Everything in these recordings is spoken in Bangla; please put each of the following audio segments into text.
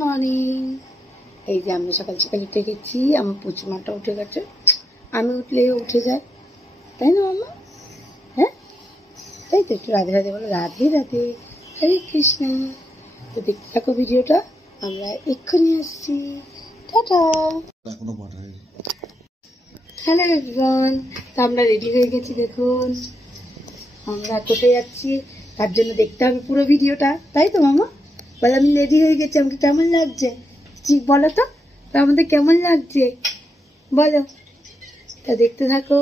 মর্নিং। এই যে আমরা সকাল সকাল উঠে গেছি, আমার পুচমাটা উঠে গেছে, আমি উঠলেও উঠে যায়, তাই না মামা? হ্যাঁ তাই তো, একটু রাধে রাধে বলো। রাধে রাধে, হরে কৃষ্ণ। তো দেখতে থাকো ভিডিওটা, আমরা এক্ষুনি আসছি। টাটা। হ্যালো এভরিওয়ান, তো আমরা রেডি হয়ে গেছি। দেখুন আমরা কোথায় যাচ্ছি তার জন্য দেখতে হবে পুরো ভিডিওটা, তাই তো মামা? বলে আমি রেডি হয়ে গেছি, আমাকে কেমন লাগছে ঠিক বলো তো, আমাদের কেমন লাগছে বলো। তা দেখতে থাকো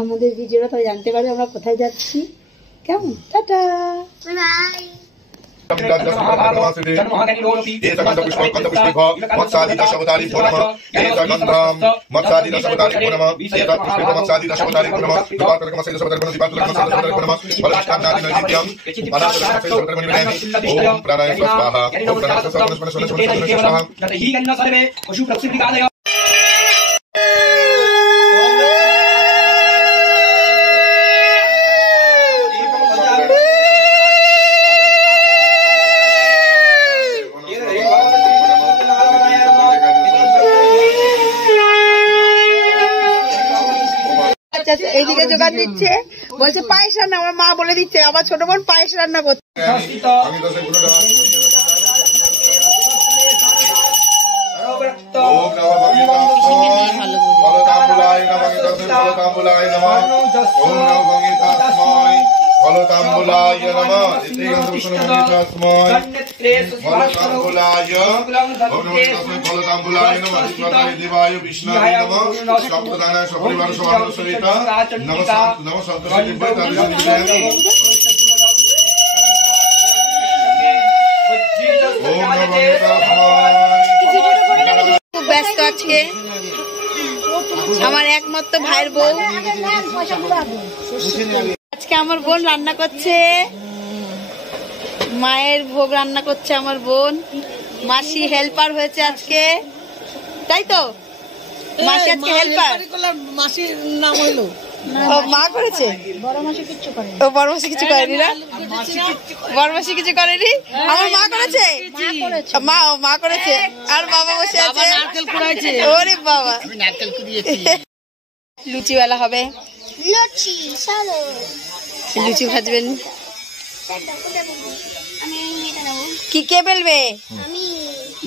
আমাদের ভিডিওটা, তাই জানতে পারবে আমরা কোথায় যাচ্ছি। কেমন? Tata bye. এইদিকে জোগাড় দিচ্ছে, বলছে পায়েস রান্না, আমার মা বলে দিচ্ছে আবার ছোট বোন পায়েস রান্না করছে। ফলতাম্বুলায় নমঃ ফলতাম্বুলায় নমঃ দেবায় বিষ্ণুয়ে নমঃ সপ্তদানা সপরিবার সমাগম সহিত নমঃ নমঃ সন্তোষী খুব ব্যস্ত আজকে আমার একমাত্র ভাইয়ের বউ। আজকে আমার বোন রান্না করছে, মায়ের ভোগ রান্না করছে আমার বোন। মাসি হেল্পার হয়েছে আজকে, তাই তো? মাসি আজকে হেল্পার, মাসির নাম হলো মা করেছে। বড় মাসি কিছু করেনি, ও বড় মাসি কিছু করেনি না, বড় মাসি কিছু করেনি, আমার মা করেছে। মা করেছে আর বাবা বসে আছে নারকেল কুড়াইছে। ওরে বাবা, নারকেল কুড়িয়েছি। লুচিওয়ালা হবে, লুচি ভাজবেন। কি কে বেলবে?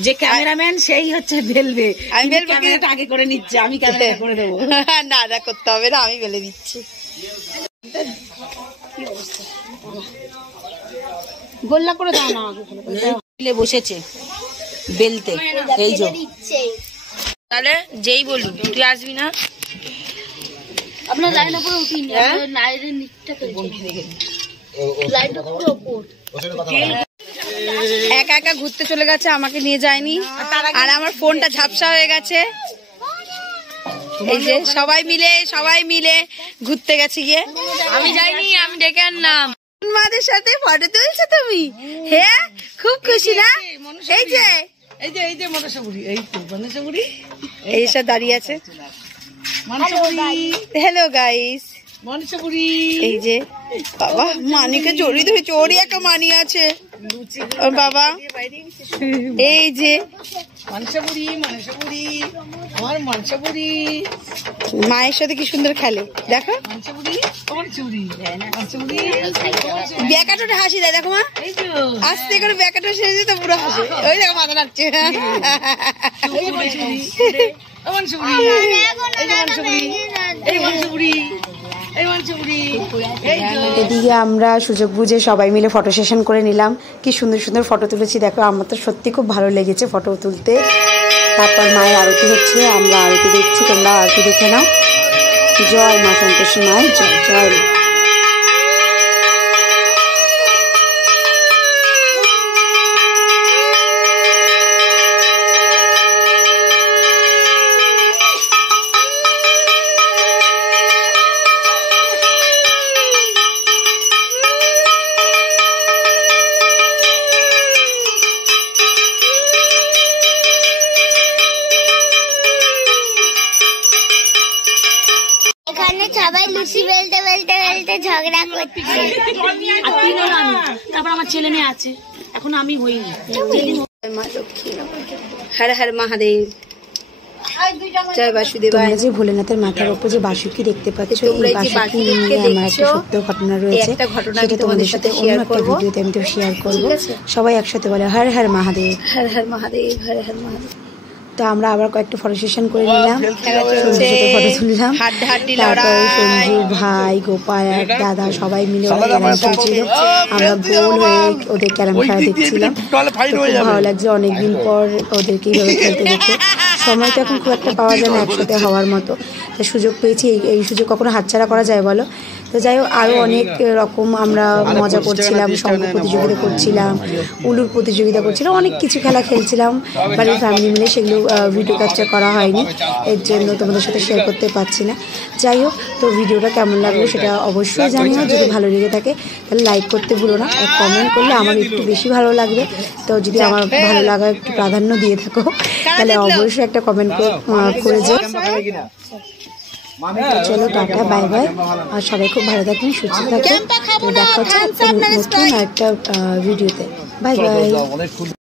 যে ক্যামেরাম্যান সেই হচ্ছে বেলবে, আমি বেলবো। ক্যামেরাটা আগে করে নিচ্ছে, আমি ক্যামেরা করে দেবো। না না করতে হবে না, আমি বেলে দিচ্ছি। গোল্লা করে দাও না, আগে বসেছে বেলতে। এই যে তাহলে যেই বলবি তুই আসবি না, আপনার লাইন উপরে উঠিনি, লাইনের নিচটা একা একা ঘুরতে চলে গেছে, আমাকে নিয়ে যায়নি। আর আমার ফোনটা ঝাপসা হয়ে গেছে। এই যে সবাই মিলে ঘুরতে গেছে গিয়ে, আমি যাইনি, আমি ডেকে আনলাম। মাদের সাথে ফটো তুলছো তুমি? হ্যাঁ খুব খুশি না? এই যে এই যে মনসাবুড়ি, এই তো মনসাবুড়ি এই সব দাঁড়িয়ে আছে। Hello guys, Manasaburi. এই যে বাবা মানিকে জড়িয়ে ধরেছে, ওরই একটা মানি আছে ওর বাবা। এই যে মনসাবুড়ি, আমার মনসাবুড়ি মায়ের সাথে কি সুন্দর খেলে দেখো। ব্যাকাটোটা হাসি দেয় দেখো মা, আস্তে করে ব্যাকাটো সেজে তো পুরো হাসে। ওই দেখো মাথা নাড়ছে। এদিকে আমরা সুযোগ বুঝে সবাই মিলে ফটো সেশন করে নিলাম। কি সুন্দর সুন্দর ফটো তুলেছি দেখো, আমার তো সত্যি খুব ভালো লেগেছে ফটো তুলতে। তারপর মায়ের আরতি হচ্ছে, আমরা আরতি দেখছি, তোমরা আরতি দেখে নাও। জয় মা সন্তোষী মায়ের জয়, জয় মা। সবাই লুচি বেলতে বেলতে বেলতে ঝগড়া করছে। তারপর আমার ছেলে মেয়ে আছে, এখন আমি হইনি। মা লক্ষ্মী হর হর মহাদেব, জয় বাসুদেব। তোমরা যে ভোলেনাথের মাথার উপর যে বাসুকি দেখতে পাচ্ছ, এই বাসুকি নিয়ে আমার একটা সত্য ঘটনা রয়েছে, সেটা তোমাদের সাথে অন্য একটা ভিডিওতে আমি তো শেয়ার করবো। সবাই একসাথে বলে হর হর মহাদেব, হর হর মহাদেব, হর হর মহাদেব। তো আমরা আবার কয়েকটা ফটো সেশন করে নিলাম, সঞ্জুর সাথে ফটো তুললাম। তারপরে সঞ্জুর ভাই, গোপাল আর দাদা সবাই মিলে ওরা ক্যারাম খেলছিল। আমরা গোল হয়ে ওদের ক্যারাম খেলা দেখছিলাম। খুব ভালো লাগছে অনেকদিন পর ওদেরকে এইভাবে খেলতে দেখে। সময় তো এখন খুব একটা পাওয়া যায় না একসাথে হওয়ার মতো, তো সুযোগ পেয়েছি। এই সুযোগ কখনো হাতছাড়া করা যায় বলো? তো যাই হোক, আরও অনেক রকম আমরা মজা করছিলাম, শঙ্খ প্রতিযোগিতা করছিলাম, উলুর প্রতিযোগিতা করছিলাম, অনেক কিছু খেলা খেলছিলাম বাড়ির ফ্যামিলি মিলে। সেগুলো ভিডিও ক্যাপচার করা হয়নি, এর জন্য তোমাদের সাথে শেয়ার করতে পারছি না। যাই হোক, তো ভিডিওটা কেমন লাগলো সেটা অবশ্যই জানিও। যদি ভালো লেগে থাকে তাহলে লাইক করতে ভুলো না, আর কমেন্ট করলে আমার একটু বেশি ভালো লাগবে। তো যদি আমার ভালো লাগা একটু প্রাধান্য দিয়ে থাকো তাহলে অবশ্যই একটা কমেন্ট করে যাও। চলো টাটা, বাই বাই, আর সবাই খুব ভালো থাকেন, সুস্থ থাকেন। দেখা হচ্ছে নতুন একটা ভিডিওতে। Bye bye.